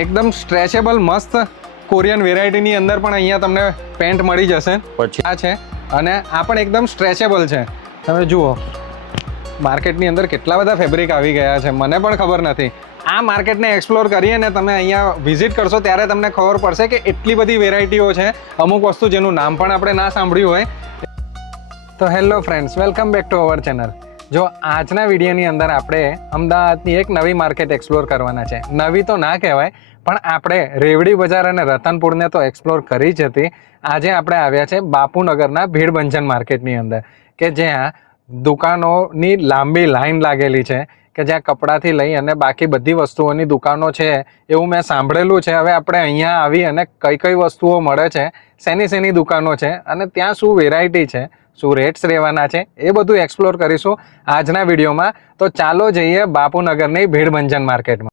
એકદમ સ્ટ્રેચેબલ મસ્ત કોરિયન વેરાયટીની અંદર પણ અહીંયા તમને પેન્ટ મળી જશે. પછી આ છે અને આ પણ એકદમ સ્ટ્રેચેબલ છે. તમે જુઓ માર્કેટની અંદર કેટલા બધા ફેબ્રિક આવી ગયા છે, મને પણ ખબર નથી. આ માર્કેટને એક્સપ્લોર કરીએ ને તમે અહીંયા વિઝિટ કરશો ત્યારે તમને ખબર પડશે કે એટલી બધી વેરાયટીઓ છે. અમુક વસ્તુ જેનું નામ પણ આપણે ના સાંભળ્યું હોય. તો hello friends, welcome back to our channel. જો આજના વિડીયોની અંદર આપણે અમદાવાદની એક નવી માર્કેટ એક્સપ્લોર કરવાના છે. નવી તો ના કહેવાય, પણ આપણે રેવડી બજાર અને રતનપુરને તો એક્સપ્લોર કરી જ હતી. આજે આપણે આવ્યા છે બાપુનગરના ભીડભંજન માર્કેટની અંદર, કે જ્યાં દુકાનોની લાંબી લાઈન લાગેલી છે, કે જ્યાં કપડાથી લઈ અને બાકી બધી વસ્તુઓની દુકાનો છે એવું મેં સાંભળેલું છે. હવે આપણે અહીંયા આવી અને કઈ કઈ વસ્તુઓ મળે છે, શેની દુકાનો છે અને ત્યાં શું વેરાયટી છે, શું રેટ્સ રહેવાના છે, એ બધું એક્સપ્લોર કરીશું આજના વિડીયોમાં. તો ચાલો જઈએ બાપુનગરની ભીડભંજન માર્કેટમાં.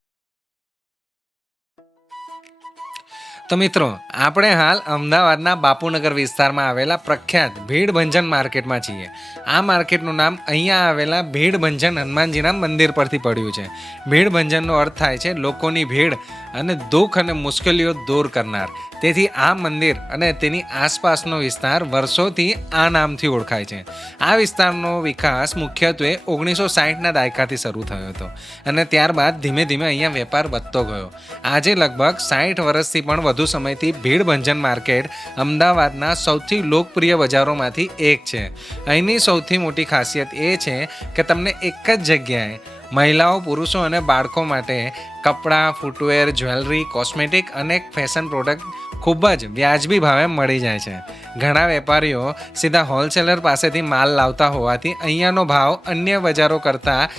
તો મિત્રો, આપણે હાલ અમદાવાદના બાપુનગર વિસ્તારમાં આવેલા પ્રખ્યાત ભીડભંજન માર્કેટમાં છીએ. આ માર્કેટનું નામ અહીંયા આવેલા ભીડભંજન હનુમાનજીના મંદિર પરથી પડ્યું છે. ભીડભંજનનો અર્થ થાય છે લોકોની ભીડ અને દુઃખ અને મુશ્કેલીઓ દૂર કરનાર. તેથી આ મંદિર અને તેની આસપાસનો વિસ્તાર વર્ષોથી આ નામથી ઓળખાય છે. આ વિસ્તારનો વિકાસ મુખ્યત્વે 1960ના દાયકાથી શરૂ થયો હતો અને ત્યારબાદ ધીમે ધીમે અહીંયા વેપાર વધતો ગયો. આજે લગભગ 60 વર્ષથી પણ વધુ સમયથી ભીડભંજન માર્કેટ અમદાવાદના સૌથી લોકપ્રિય બજારોમાંથી એક છે. અહીંની સૌથી મોટી ખાસિયત એ છે કે તમને એક જ જગ્યાએ મહિલાઓ, પુરુષો અને બાળકો માટે કપડાં, ફૂટવેર, જ્વેલરી, કોસ્મેટિક અને ફેશન પ્રોડક્ટ ખૂબ જ વ્યાજબી ભાવે મળી જાય છે. ઘણા વેપારીઓ સીધા હોલસેલર પાસેથી માલ લાવતા હોવાથી અહીંયાનો ભાવ અન્ય બજારો કરતાં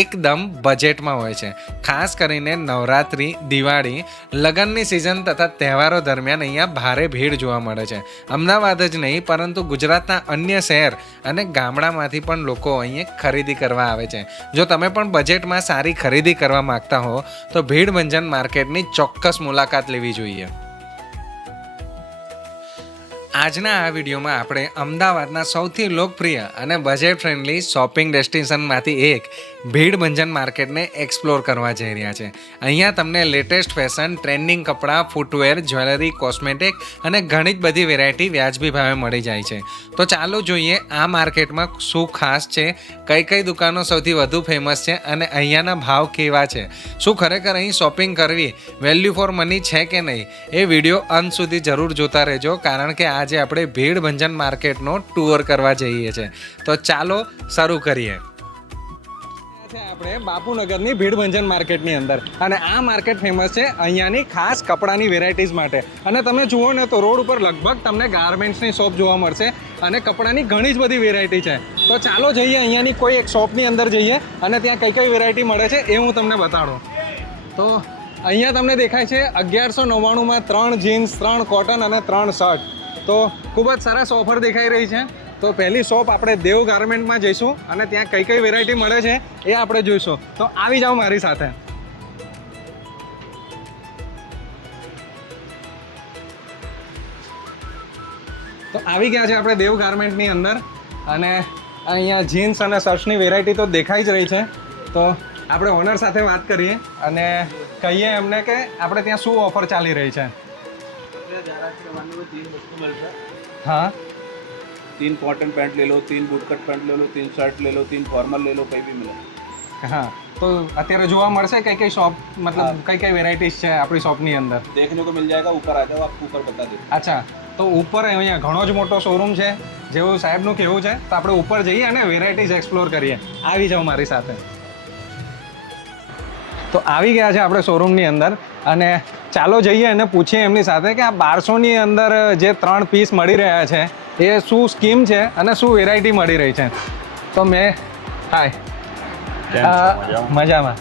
એકદમ બજેટમાં હોય છે. ખાસ કરીને નવરાત્રિ, દિવાળી, લગ્નની સિઝન તથા તહેવારો દરમિયાન અહીંયા ભારે ભીડ જોવા મળે છે. અમદાવાદ જ નહીં પરંતુ ગુજરાતના અન્ય શહેર અને ગામડામાંથી પણ લોકો અહીંયા ખરીદી કરવા આવે છે. જો તમે પણ બજેટમાં સારી ખરીદી કરવા માગતા હો તો ભીડભંજન માર્કેટની ચોક્કસ મુલાકાત લેવી જોઈએ. આજના આ વિડીયોમાં આપણે અમદાવાદના સૌથી લોકપ્રિય અને બજેટ ફ્રેન્ડલી શોપિંગ ડેસ્ટિનેશનમાંથી એક ભીડભંજન માર્કેટને એક્સપ્લોર કરવા જઈ રહ્યા છે. અહીંયા તમને લેટેસ્ટ ફેશન, ટ્રેન્ડિંગ કપડાં, ફૂટવેર, જ્વેલરી, કોસ્મેટિક અને ઘણી જ બધી વેરાયટી વ્યાજબી ભાવે મળી જાય છે. તો ચાલો જોઈએ આ માર્કેટમાં શું ખાસ છે, કઈ કઈ દુકાનો સૌથી વધુ ફેમસ છે અને અહીંયાના ભાવ કેવા છે. શું ખરેખર અહીં શોપિંગ કરવી વેલ્યુ ફોર મની છે કે નહીં, એ વિડીયો અંત સુધી જરૂર જોતા રહેજો, કારણ કે આજે આપણે ભીડભંજન માર્કેટનો ટૂર કરવા જઈએ છીએ. તો ચાલો શરૂ કરીએ. આપણે બાપુનગરની ભીડભંજન માર્કેટની અંદર, અને આ માર્કેટ ફેમસ છે અહીંયાની ખાસ કપડાની વેરાયટીઝ માટે. અને તમે જુઓ ને તો રોડ ઉપર લગભગ તમને ગાર્મેન્ટ્સની શોપ જોવા મળશે અને કપડાની ઘણી જ બધી વેરાયટી છે. તો ચાલો જઈએ અહીંયાની કોઈ એક શોપની અંદર જઈએ અને ત્યાં કઈ કઈ વેરાયટી મળે છે એ હું તમને બતાડું. તો અહીંયા તમને દેખાય છે 1199માં 3 જીન્સ, 3 કોટન અને 3 શર્ટ. તો ખૂબ જ સરસ ઓફર દેખાઈ રહી છે. તો પહેલી શોપ આપણે દેવ ગાર્મેન્ટમાં જઈશું અને ત્યાં કઈ કઈ વેરાયટી મળે છે એ આપણે જોઈશું. તો આવી જાઓ મારી સાથે. તો આવી ગયા છે આપણે દેવ ગાર્મેન્ટની અંદર અને અહીંયા જીન્સ અને શર્ટ્સની વેરાયટી તો દેખાઈ જ રહી છે. તો આપણે ઓનર સાથે વાત કરીએ અને કહીએ એમને કે આપણે ત્યાં શું ઓફર ચાલી રહી છે. हाँ, 3 कॉटन पैंट ले लो, 3 बूटकट पैंट ले लो, 3 शर्ट ले लो, 3 फॉर्मल ले लो, कहीं भी मिले. हाँ. तो અત્યારે જોવા મળશે કઈ શોપ, મતલબ કઈ વેરાયટીઝ છે આપણી શોપની અંદર देखने को मिल जाएगा. ऊपर आ जाओ, आपको ऊपर बता देते. અચ્છા, તો ઉપર અહીંયા ઘણો જ મોટો શોરૂમ છે જેવું સાહેબનું કહેવું છે. તો આપણે ઉપર જઈએ અને વેરાયટીઝ એક્સપ્લોર કરીએ. આવી જાઓ મારી સાથે. તો આવી ગયા છે આપણે શોરૂમની અંદર અને ચાલો જઈએ અને પૂછીએ એમની સાથે કે આ 1200ની અંદર જે 3 પીસ મળી રહ્યા છે એ શું સ્કીમ છે અને શું વેરાયટી મળી રહી છે. તો મેં મજામાં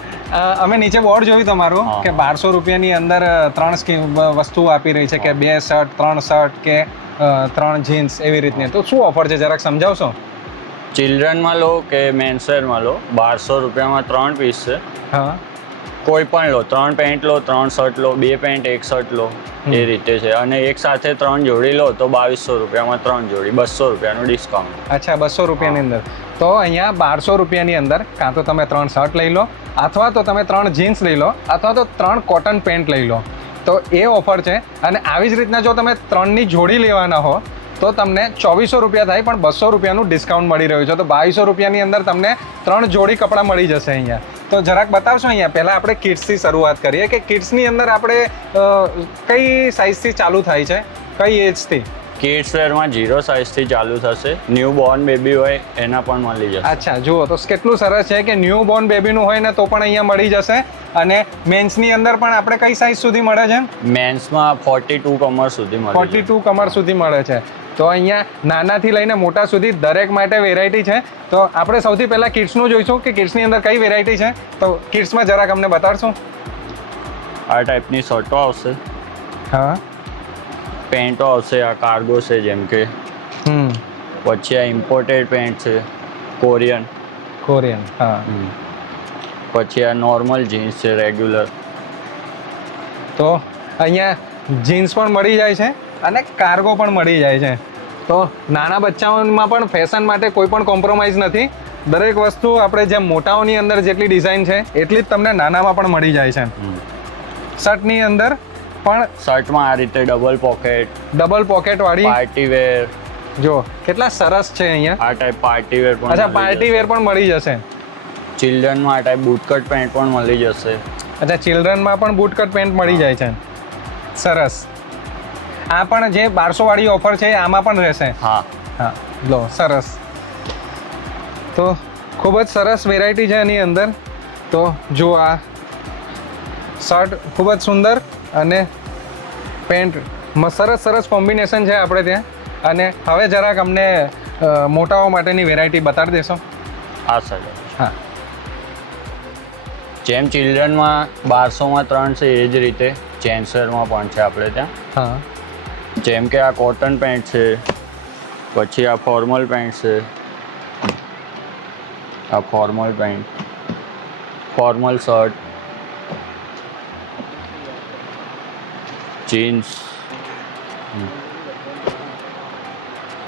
અમે નીચે બોર્ડ જોયું તમારું કે 1200 રૂપિયાની અંદર 3 સ્કીમ વસ્તુઓ આપી રહી છે, કે 2 શર્ટ, 3 શર્ટ કે 3 જીન્સ એવી રીતની. તો શું ઓફર છે જરાક સમજાવશો? ચિલ્ડ્રનમાં લો કે મેન્સવેરમાં લો, 1200 રૂપિયામાં 3 પીસ છે. હા, કોઈ પણ લો, 3 પેન્ટ લો, 3 શર્ટ લો, 2 પેન્ટ 1 શર્ટ લો, એ રીતે છે. અને એક સાથે 3 જોડી લો તો 2200 રૂપિયામાં 3 જોડી, 200 રૂપિયાનું ડિસ્કાઉન્ટ. અચ્છા, 200 રૂપિયાની અંદર. તો અહીંયા 1200 રૂપિયાની અંદર કાં તો તમે 3 શર્ટ લઈ લો અથવા તો તમે 3 જીન્સ લઈ લો અથવા તો 3 કોટન પેન્ટ લઈ લો, તો એ ઓફર છે. અને આવી જ રીતના જો તમે 3ની જોડી લેવાના હો તો તમને 2400 રૂપિયા થાય, પણ 200 રૂપિયાનું ડિસ્કાઉન્ટ મળી રહ્યું છે. તો 2200 રૂપિયાની અંદર તમને 3 જોડી કપડાં મળી જશે અહીંયા. તો જરાક બતાવશો અહીંયા. પહેલાં આપણે કિડ્સથી શરૂઆત કરીએ કે કિડ્સની અંદર આપણે કઈ સાઇઝથી ચાલુ થાય છે, કઈ એજથી? કિડ્સ વેરમાં 0 સાઇઝથી ચાલુ થશે. ન્યૂ બોર્ન બેબી હોય એના પણ મળી જશે. અચ્છા, જુઓ તો કેટલું સરસ છે કે ન્યૂ બોર્ન બેબીનું હોય ને તો પણ અહીંયા મળી જશે. અને મેન્સની અંદર પણ આપણે કઈ સાઇઝ સુધી મળે છે? મેન્સમાં 42 કમર સુધી મળે. 42 કમર સુધી મળે છે. તો અહીંયા નાનાથી લઈને મોટા સુધી દરેક માટે વેરાયટી છે. તો આપણે સૌથી પહેલાં કિડ્સનું જોઈશું કે કિડ્સની અંદર કઈ વેરાયટી છે. તો કિડ્સમાં જરાક અમને બતાડશું. આ ટાઈપની શર્ટો આવશે, હા, પેન્ટો આવશે. આ કાર્ગો છે જેમ કે. પછી આ ઇમ્પોર્ટેડ પેન્ટ છે, કોરિયન. હા. પછી આ નોર્મલ જીન્સ છે, રેગ્યુલર. તો અહીંયા જીન્સ પણ મળી જાય છે અને કાર્ગો પણ મળી જાય છે. તો નાના બચ્ચાઓમાં પણ ફેશન માટે કોઈ પણ કોમ્પ્રોમાઇઝ નથી. દરેક વસ્તુ આપણે જેમ મોટાઓની અંદર જેટલી ડિઝાઇન છે એટલી જ તમને નાનામાં પણ મળી જાય છે. શર્ટની અંદર પણ શર્ટમાં આ રીતે ડબલ પોકેટ વાળી પાર્ટી વેર. જો કેટલા સરસ છે અહીંયા. આ ટાઈપ પાર્ટી વેર પણ. અચ્છા, પાર્ટી વેર પણ મળી જશે. ચિલ્ડ્રનમાં આ ટાઈપ બૂટકટ પેન્ટ પણ મળી જશે. અચ્છા, ચિલ્ડ્રનમાં પણ બૂટકટ પેન્ટ મળી જાય છે. સરસ. આ પણ જે 1200 વાળી ઓફર છે આમાં પણ રહેશે. હા, લો સરસ. તો ખૂબ જ સરસ વેરાયટી છે એની અંદર. તો જો આ શર્ટ ખૂબ જ સુંદર અને પેન્ટ સરસ કોમ્બિનેશન છે આપણે ત્યાં. અને હવે જરાક અમને મોટાઓ માટેની વેરાયટી બતાડી દેશો? આ સાઈડ. હા, જેમ ચિલ્ડ્રનમાં 1200માં 3 છે એ જ રીતે જેન્ટ્સવેરમાં પણ છે આપણે ત્યાં. હા. જેમ કે આ કોટન પેન્ટ છે, પછી આ ફોર્મલ પેન્ટ છે, આ formal pant, formal shirt, jeans,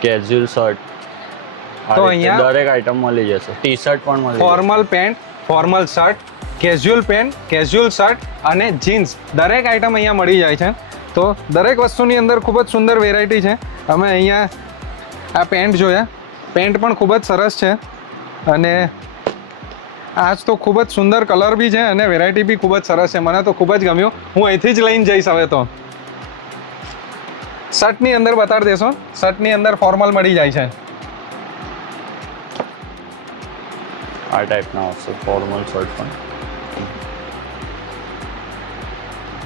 casual shirt. તો અહીંયા દરેક આઈટમ મળી જશે. ટી શર્ટ પણ મળી જશે. Formal pant, formal shirt, casual pant, casual shirt અને જીન્સ દરેક આઈટમ અહીંયા મળી જાય છે. તો દરેક વસ્તુની અંદર ખૂબ જ સુંદર વેરાયટી છે. અમે અહીંયા આ પેન્ટ જોયા, પેન્ટ પણ ખૂબ જ સરસ છે. અને આજ તો ખૂબ જ સુંદર કલર બી છે અને વેરાયટી બી ખૂબ જ સરસ છે. મને તો ખૂબ જ ગમ્યું. હું અહીંથી જ લઈને જઈશ હવે તો. શર્ટની અંદર બતાડી દેશો? શર્ટની અંદર ફોર્મલ મળી જાય છે. આ ટાઈપના આવશે ફોર્મલ શર્ટ પણ.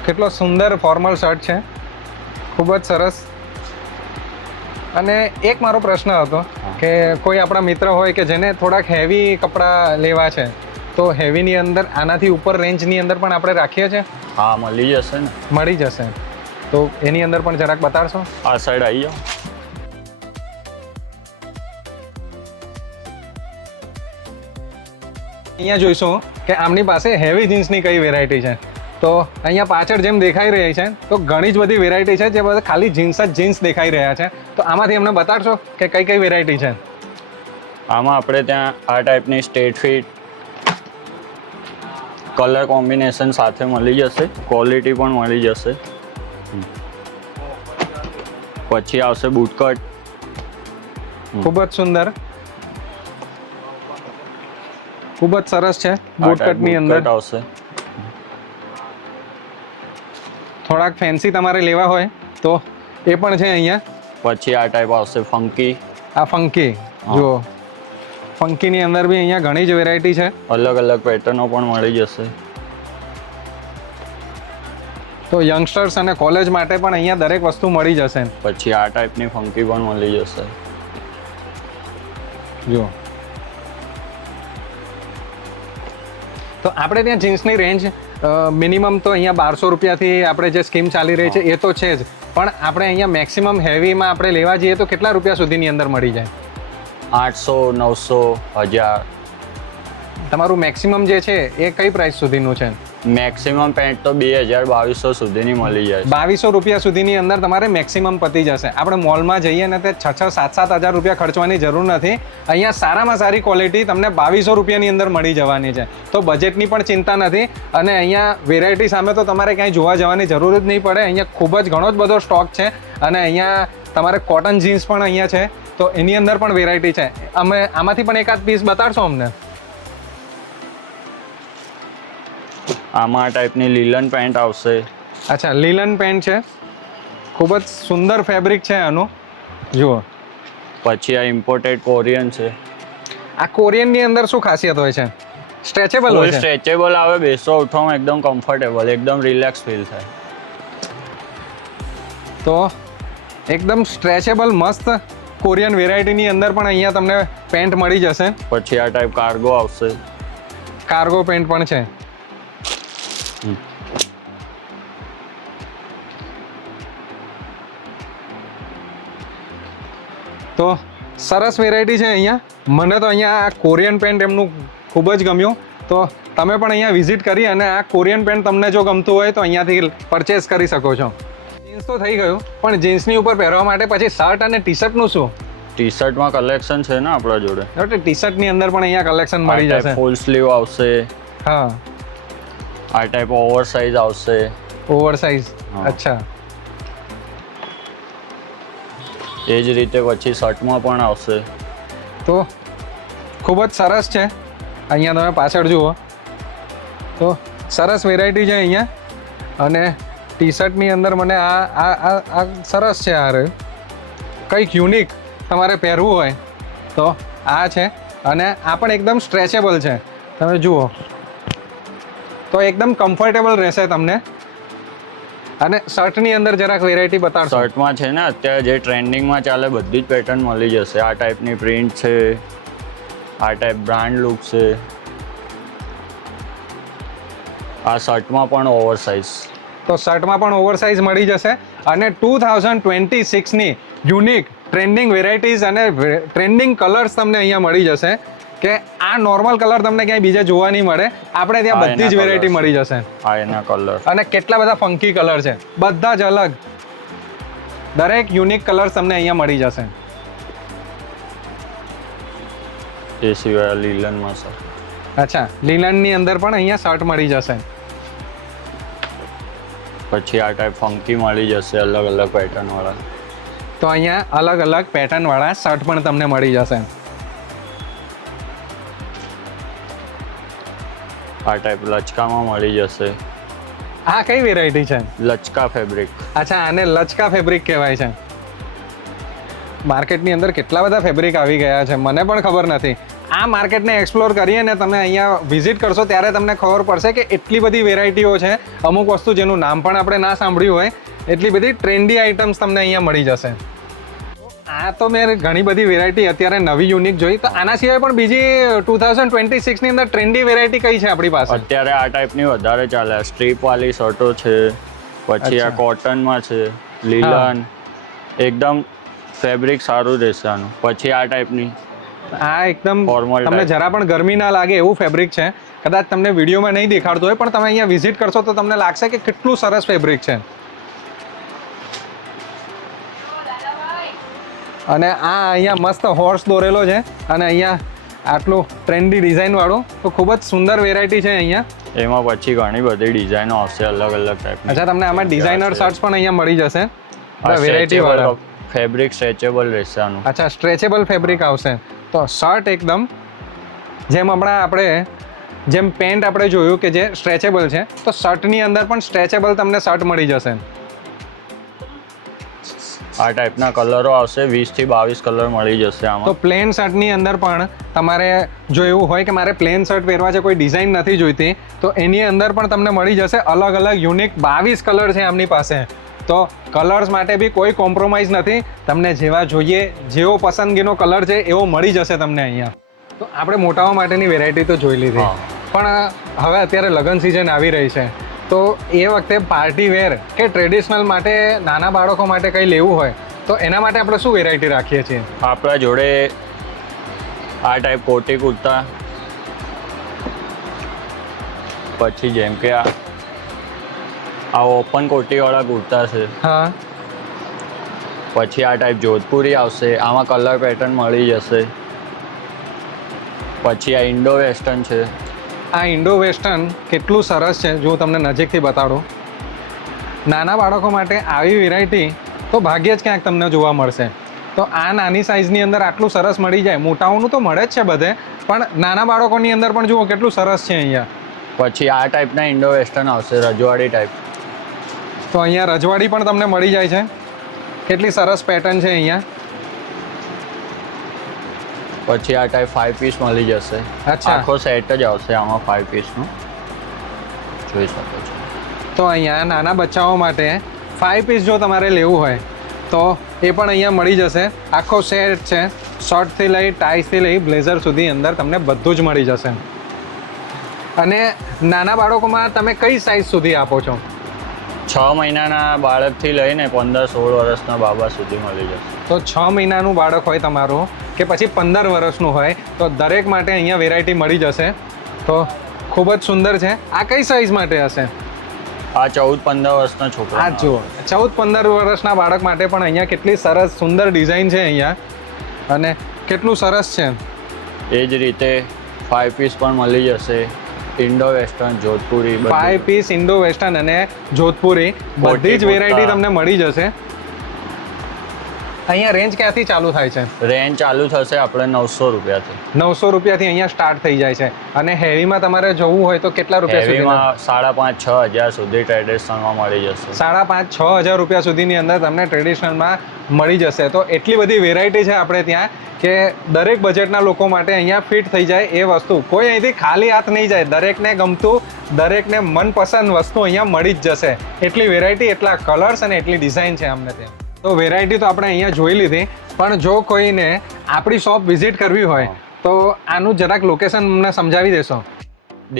કેટલો સુંદર ફોર્મલ શર્ટ છે, ખૂબ જ સરસ. અને એક મારો પ્રશ્ન હતો કે કોઈ આપણા મિત્ર હોય કે જેને થોડાક હેવી કપડાં લેવા છે, તો હેવીની અંદર આનાથી ઉપર રેન્જની અંદર પણ આપણે રાખીએ છીએ? હા, મળી જશે ને. મળી જશે. તો એની અંદર પણ જરાક બતાડશો? આ સાઈડ આવી જાઓ. અહીંયા જોઈશું કે આમની પાસે હેવી જીન્સની કઈ વેરાયટી છે. તો અહીંયા પાછળ જેમ દેખાઈ રહી છે તો ઘણી જ બધી વેરાયટી છે, જે બધા ખાલી જીન્સ દેખાઈ રહ્યા છે. તો આમાંથી અમને બતાડશો કે કઈ કઈ વેરાયટી છે? આમાં આપણે ત્યાં આ ટાઈપની સ્ટ્રેટ ફિટ કલર કોમ્બિનેશન સાથે મળી જશે. ક્વોલિટી પણ મળી જશે. પછી આવશે બૂટકટ. ખૂબ જ સુંદર, ખૂબ જ સરસ છે. બૂટકટની અંદર આવશે. થોડાક ફેન્સી તમારે લેવા હોય તો એ પણ છે અહીંયા. પછી આ ટાઈપ આવશે ફંકી. આ ફંકી, જુઓ ફંકીની અંદર બી અહીંયા ઘણી જ વેરાયટી છે. અલગ અલગ પેટર્નો પણ મળી જશે. તો યંગસ્ટર્સ અને કોલેજ માટે પણ અહીંયા દરેક વસ્તુ મળી જશે. પછી આ ટાઈપની ફંકી પણ મળી જશે. જુઓ, તો આપણે ત્યાં જીન્સની રેન્જ મિનિમમ તો અહીંયા 1200 રૂપિયાથી આપણે જે સ્કીમ ચાલી રહી છે એ તો છે જ, પણ આપણે અહીંયા મેક્સિમમ હેવીમાં આપણે લેવા જઈએ તો કેટલા રૂપિયા સુધીની અંદર મળી જાય? 800, 900, 1000. તમારું મેક્સિમમ જે છે એ કઈ પ્રાઇસ સુધીનું છે? મેક્સિમમ પેન્ટ તો 2000-2200 સુધીની મળી જાય છે. 2200 રૂપિયા સુધીની અંદર તમારે મેક્સિમમ પતી જશે. આપણે મોલમાં જઈએ ને તે 6,000-7,000 રૂપિયા ખર્ચવાની જરૂર નથી. અહીંયા સારામાં સારી ક્વોલિટી તમને 2200 રૂપિયાની અંદર મળી જવાની છે. તો બજેટની પણ ચિંતા નથી અને અહીંયા વેરાયટી સામે તો તમારે ક્યાંય જોવા જવાની જરૂર જ નહીં પડે. અહીંયા ખૂબ જ ઘણો જ બધો સ્ટોક છે અને અહીંયા તમારે કોટન જીન્સ પણ અહીંયા છે. તો એની અંદર પણ વેરાયટી છે. અમે આમાંથી પણ એકાદ પીસ બતાડશો અમને? આમાં આ ટાઈપની લીલન પેન્ટ આવશે. અચ્છા, લીલન પેન્ટ છે. ખૂબ જ સુંદર ફેબ્રિક છે આનું, જુઓ. પછી આ ઇમ્પોર્ટેડ કોરિયન છે. આ કોરિયનની અંદર શું ખાસિયત હોય છે? સ્ટ્રેચેબલ હોય છે? સ્ટ્રેચેબલ આવે, બેસો ઉઠવામાં એકદમ કમ્ફર્ટેબલ, એકદમ રિલેક્સ ફીલ થાય. તો એકદમ સ્ટ્રેચેબલ મસ્ત કોરિયન વેરાયટીની અંદર પણ અહીંયા તમને પેન્ટ મળી જશે. પછી આ ટાઈપ કાર્ગો આવશે. કાર્ગો પેન્ટ પણ છે. તો સરસ વેરાયટી છે અહીંયા. મને તો અહીંયા આ કોરિયન પેન્ટ એમનું ખૂબ જ ગમ્યું. તો તમે પણ અહીંયા વિઝિટ કરી અને આ કોરિયન પેન્ટ તમને જો ગમતું હોય તો અહીંયાથી પરચેસ કરી શકો છો. જીન્સ તો થઈ ગયું, પણ જીન્સની ઉપર પહેરવા માટે પછી શર્ટ અને ટી શર્ટનું શું? ટી શર્ટમાં કલેક્શન છે ને આપણા જોડે. એટલે ટી શર્ટની અંદર પણ અહીંયા કલેક્શન મળી જશે. ફૂલ સ્લીવ આવશે. હા, આ ટાઈપ ઓવર સાઇઝ આવશે. Over size. અચ્છા, એ જ રીતે પછી શર્ટમાં પણ આવશે. તો ખૂબ જ સરસ છે. અહીંયા તમે પાછળ જુઓ તો સરસ વેરાયટી છે અહીંયા. અને ટી શર્ટની અંદર મને આ સરસ છે. આ રહ્યું કંઈક યુનિક તમારે પહેરવું હોય તો આ છે. અને આ પણ એકદમ સ્ટ્રેચેબલ છે. તમે જુઓ તો એકદમ કમ્ફર્ટેબલ રહેશે તમને. અને શર્ટની અંદર જરાક વેરાયટી બતાડશો? શર્ટમાં છે ને અત્યારે જે ટ્રેન્ડિંગમાં ચાલે બધી જ પેટર્ન મળી જશે. આ ટાઈપની પ્રિન્ટ છે, આ ટાઈપ બ્રાન્ડ લુક છે. આ શર્ટમાં પણ ઓવર સાઇઝ. તો શર્ટમાં પણ ઓવર સાઇઝ મળી જશે. અને 2026ની યુનિક ટ્રેન્ડિંગ વેરાયટીઝ અને ટ્રેન્ડિંગ કલર્સ તમને અહીંયા મળી જશે કે આ નોર્મલ કલર તમને ક્યાંય બીજા જોવા નહીં મળે. આપણે ત્યાં બધી જ વેરાયટી મળી જશે. આ એના કલર. અને કેટલા બધા ફંકી કલર છે, બધા જ અલગ. દરેક યુનિક કલર્સ તમને અહીંયા મળી જશે. એ સિવાય લીલનમાં સર. અચ્છા, લીલનની અંદર પણ અહીંયા શર્ટ મળી જશે. પછી આ ટાઈપ ફંકી મળી જશે, અલગ અલગ પેટર્ન વાળા. તો અહીંયા અલગ અલગ પેટર્ન વાળા શર્ટ પણ તમને મળી જશે. આ ટાઈપ લચકામાં મળી જશે. આ કઈ વેરાયટી છે? લચકા ફેબ્રિક. અચ્છા, આને લચકા ફેબ્રિક કહેવાય છે. માર્કેટની અંદર કેટલા બધા ફેબ્રિક આવી ગયા છે, મને પણ ખબર નથી. આ માર્કેટને એક્સપ્લોર કરીએ ને તમે અહીંયા વિઝિટ કરશો ત્યારે તમને ખબર પડશે કે એટલી બધી વેરાયટીઓ છે. અમુક વસ્તુ જેનું નામ પણ આપણે ના સાંભળ્યું હોય એટલી બધી ટ્રેન્ડી આઇટમ્સ તમને અહીંયા મળી જશે. આ તો મેં ઘણી બધી વેરાયટી અત્યારે નવી યુનિક જોઈ. તો આના સિવાય પણ બીજી 2026ની અંદર ટ્રેન્ડી વેરાયટી કઈ છે આપણી પાસે? અત્યારે આ ટાઈપની વધારે ચાલે. સ્ટ્રીપ વાળી શર્ટો છે, પછી આ કોટનમાં છે, લીલન. એકદમ ફેબ્રિક સારું રહેશે આનું. પછી આ ટાઈપની આ એકદમ Formal તમને type. જરા પણ ગરમી ના લાગે એવું ફેબ્રિક છે. કદાચ તમને વિડીયોમાં નહીં દેખાડતો હોય પણ તમે અહીંયા વિઝિટ કરશો તો તમને લાગશે કે કેટલું સરસ ફેબ્રિક છે. અને આ અહીંયા મસ્ત હોર્સ દોરેલો છે અને અહીંયા આટલું ટ્રેન્ડી ડિઝાઇન વાળું. તો ખૂબ જ સુંદર વેરાયટી છે અહીંયા. એમાં પછી ઘણી બધી ડિઝાઇનો આવશે અલગ અલગ ટાઈપની. અચ્છા, તમને આમાં ડિઝાઇનર શર્ટ્સ પણ અહીંયા મળી જશે. વેરાયટી વાળા ફેબ્રિક સ્ટ્રેચેબલ રહેશે આનું. અચ્છા, સ્ટ્રેચેબલ ફેબ્રિક આવશે. તો શર્ટ એકદમ જેમ આપણે જેમ પેન્ટ આપણે જોયું કે જે સ્ટ્રેચેબલ છે, તો શર્ટની અંદર પણ સ્ટ્રેચેબલ તમને શર્ટ મળી જશે. આ ટાઈપના કલરો આવશે. 20 થી 22 કલર મળી જશે તો આમાં. પ્લેન શર્ટની અંદર પણ તમારે જો એવું હોય કે મારે પ્લેન શર્ટ પહેરવા છે, કોઈ ડિઝાઇન નથી જોઈતી, તો એની અંદર પણ તમને મળી જશે. અલગ અલગ યુનિક 22 કલર છે એમની પાસે. તો કલર્સ માટે બી કોઈ કોમ્પ્રોમાઇઝ નથી. તમને જેવા જોઈએ, જેવો પસંદગીનો કલર છે એવો મળી જશે તમને અહીંયા. તો આપણે મોટાઓ માટેની વેરાયટી તો જોઈ લીધી, પણ હવે અત્યારે લગ્ન સિઝન આવી રહી છે. તો એ વખતે પાર્ટી વેર કે ટ્રેડિશનલ માટે નાના બાળકો માટે કંઈ લેવું હોય તો એના માટે આપણે શું વેરાયટી રાખીએ છીએ? આપણા જોડે આ ટાઈપ કોટી કુર્તા, પછી જેમ કે આ ઓપન કોટીવાળા કુર્તા છે. હા, પછી આ ટાઈપ જોધપુરી આવશે, આમાં કલર પેટર્ન મળી જશે. પછી આ ઇન્ડો વેસ્ટર્ન છે. આ ઇન્ડો વેસ્ટર્ન કેટલું સરસ છે, જો તમને નજીકથી બતાડું. નાના બાળકો માટે આવી વેરાયટી તો ભાગ્યે જ ક્યાંક તમને જોવા મળશે. તો આ નાની સાઇઝની અંદર આટલું સરસ મળી જાય. મોટાઓનું તો મળે જ છે બધે, પણ નાના બાળકોની અંદર પણ જુઓ કેટલું સરસ છે અહીંયા. પછી આ ટાઈપના ઇન્ડો વેસ્ટર્ન આવશે, રજવાડી ટાઈપ. તો અહીંયા રજવાડી પણ તમને મળી જાય છે. કેટલી સરસ પેટર્ન છે અહીંયા. પછી આ ટાઈપ 5 પીસ મળી જશે. અચ્છા. આખો સેટ જ આવશે આમાં 5 પીસનું, જોઈ શકો છો. તો અહીંયા નાના બચ્ચાઓ માટે 5 પીસ જો તમારે લેવું હોય તો એ પણ અહીંયા મળી જશે. આખો સેટ છે, શર્ટથી લઈ ટાઈસથી લઈ બ્લેઝર સુધી અંદર તમને બધું જ મળી જશે. અને નાના બાળકોમાં તમે કઈ સાઇઝ સુધી આપો છો? 6 મહિનાના બાળકથી લઈને 15-16 વર્ષના બાબા સુધી મળી જશે. તો 6 મહિનાનું બાળક હોય તમારું કે પછી 15 વર્ષનું હોય તો દરેક માટે અહીંયા વેરાયટી મળી જશે. તો ખૂબ જ સુંદર છે. આ કઈ સાઇઝ માટે હશે? આ 14-15 વર્ષના છોકરા. આ જુઓ 14-15 વર્ષના બાળક માટે પણ અહીંયા કેટલી સરસ સુંદર ડિઝાઇન છે અહીંયા, અને કેટલું સરસ છે. એ જ રીતે 5 પીસ પણ મળી જશે. Indo western, Jodhpuri, 5 piece Indo western અને જોધપુરી બધી જ વેરાયટી તમને મળી જશે. અહીંયા રેન્જ ક્યાંથી ચાલુ થાય છે? રેન્જ ચાલુ થશે આપણે 900 રૂપિયાથી. 900 રૂપિયાથી અહીંયા સ્ટાર્ટ થઈ જાય છે. અને હેવીમાં તમારે જવું હોય તો કેટલા રૂપિયા સુધી? હેવીમાં 5,500-6,000 સુધી ટ્રેડિશનલમાં મળી જશે. 5,500-6,000 રૂપિયા સુધીની અંદર તમને ટ્રેડિશનલમાં મળી જશે. તો એટલી બધી વેરાયટી છે આપણે ત્યાં કે દરેક બજેટના લોકો માટે અહીંયા ફિટ થઈ જાય એ વસ્તુ. કોઈ અહીંથી ખાલી હાથ નહીં જાય. દરેકને ગમતું, દરેકને મનપસંદ વસ્તુ અહીંયા મળી જ જશે. એટલી વેરાયટી, એટલા કલર્સ અને એટલી ડિઝાઇન છે અમને ત્યાં. તો વેરાયટી તો આપણે અહીંયા જોઈ લીધી, પણ જો કોઈને આપણી શોપ વિઝિટ કરવી હોય તો આનું જરાક લોકેશન અમને સમજાવી દેશો?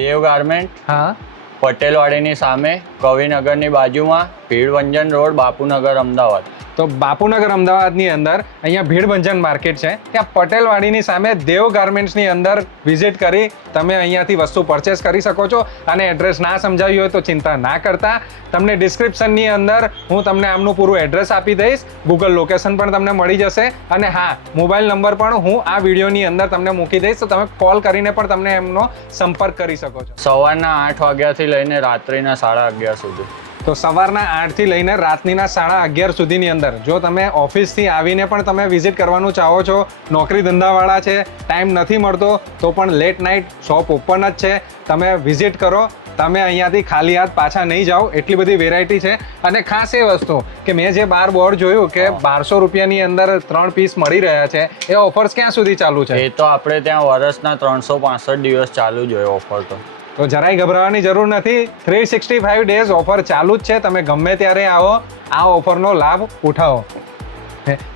દેવ ગાર્મેન્ટ, હા, પટેલવાડીની સામે, કવિનગરની બાજુમાં, ભીડભંજન રોડ, બાપુનગર, અમદાવાદ. તો બાપુનગર અમદાવાદની અંદર અહીંયા ભીડભંજન માર્કેટ છે, ત્યાં પટેલવાડીની સામે દેવ ગાર્મેન્ટ્સની અંદર વિઝિટ કરી તમે અહીંયાથી વસ્તુ પરચેસ કરી શકો છો. અને એડ્રેસ ના સમજાવ્યું હોય તો ચિંતા ના કરતા, તમને ડિસ્ક્રિપ્શનની અંદર હું તમને આમનું પૂરું એડ્રેસ આપી દઈશ. ગૂગલ લોકેશન પણ તમને મળી જશે. અને હા, મોબાઈલ નંબર પણ હું આ વિડીયોની અંદર તમને મૂકી દઈશ, તો તમે કોલ કરીને પણ તમને એમનો સંપર્ક કરી શકો છો. સવારના 8 વાગ્યાથી લઈને રાત્રિના 11:30 સુધી. તો સવારના 8થી લઈને રાતનીના 11:30 સુધીની અંદર જો તમે ઓફિસથી આવીને પણ તમે વિઝિટ કરવાનું ચાહો છો, નોકરી ધંધાવાળા છે, ટાઈમ નથી મળતો, તો પણ લેટ નાઇટ શોપ ઓપન જ છે. તમે વિઝિટ કરો. તમે અહીંયાથી ખાલી હાથ પાછા નહીં જાઓ. એટલી બધી વેરાયટી છે. અને ખાસ એ વસ્તુ કે મેં જે બાર બોર્ડ જોયું કે 1200 રૂપિયાની અંદર 3 પીસ મળી રહ્યા છે, એ ઓફર્સ ક્યાં સુધી ચાલુ છે? એ તો આપણે ત્યાં વર્ષના 365 દિવસ ચાલુ જ હોય ઓફર. તો જરાય ગભરાવાની જરૂર નથી. 365 ડેઝ ઓફર ચાલુ જ છે. તમે ગમે ત્યારે આવો, આ ઓફરનો લાભ ઉઠાવો.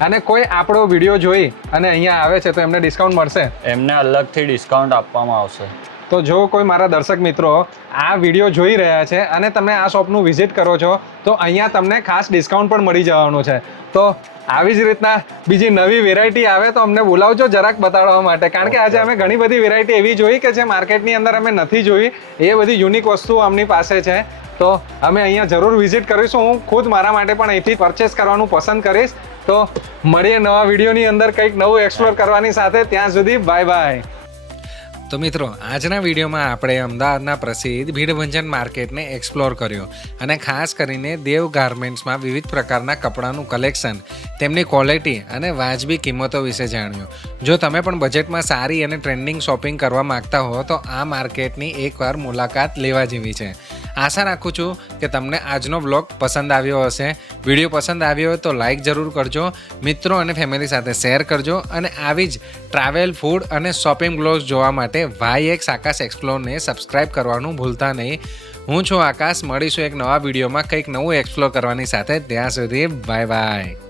અને કોઈ આપણો વિડીયો જોઈ અને અહીંયા આવે છે તો એમને ડિસ્કાઉન્ટ મળશે? એમને અલગથી ડિસ્કાઉન્ટ આપવામાં આવશે. તો જો કોઈ મારા દર્શક મિત્રો આ વિડીયો જોઈ રહ્યા છે અને તમે આ શોપનું વિઝિટ કરો છો તો અહીંયા તમને ખાસ ડિસ્કાઉન્ટ પણ મળી જવાનું છે. તો આવી જ રીતના બીજી નવી વેરાયટી આવે તો અમને બોલાવજો જરાક બતાડવા માટે, કારણ કે આજે અમે ઘણી બધી વેરાયટી એવી જોઈ કે જે માર્કેટની અંદર અમે નથી જોઈ. એ બધી યુનિક વસ્તુઓ આમની પાસે છે. તો અમે અહીંયા જરૂર વિઝિટ કરીશું. હું ખુદ મારા માટે પણ અહીંથી પરચેસ કરવાનું પસંદ કરીશ. તો મળીએ નવા વિડીયોની અંદર કંઈક નવું એક્સપ્લોર કરવાની સાથે. ત્યાં સુધી બાય બાય. તો મિત્રો, આજના વિડીયોમાં આપણે અમદાવાદના પ્રસિદ્ધ ભીડભંજન માર્કેટને એક્સપ્લોર કર્યો, અને ખાસ કરીને દેવ ગાર્મેન્ટ્સમાં વિવિધ પ્રકારના કપડાનું કલેક્શન, તેમની ક્વોલિટી અને વાજબી કિંમતો વિશે જાણ્યું. જો તમે પણ બજેટમાં સારી અને ટ્રેન્ડિંગ શોપિંગ કરવા માંગતા હો તો આ માર્કેટની એકવાર મુલાકાત લેવા જેવી છે. આશા રાખું છું કે તમને આજનો બ્લોગ પસંદ આવ્યો હશે. વિડીયો પસંદ આવ્યો હોય તો લાઇક જરૂર કરજો, મિત્રો અને ફેમિલી સાથે શેર કરજો, અને આવી જ ટ્રાવેલ, ફૂડ અને શોપિંગ બ્લોગ્સ જોવા માટે YX આકાશ એક્સપ્લોરને સબસ્ક્રાઇબ કરવાનું ભૂલતા નહીં. હું છું આકાશ. મળીશું એક નવા વિડીયોમાં કંઈક નવું એક્સપ્લોર કરવાની સાથે. ત્યાં સુધી બાય બાય.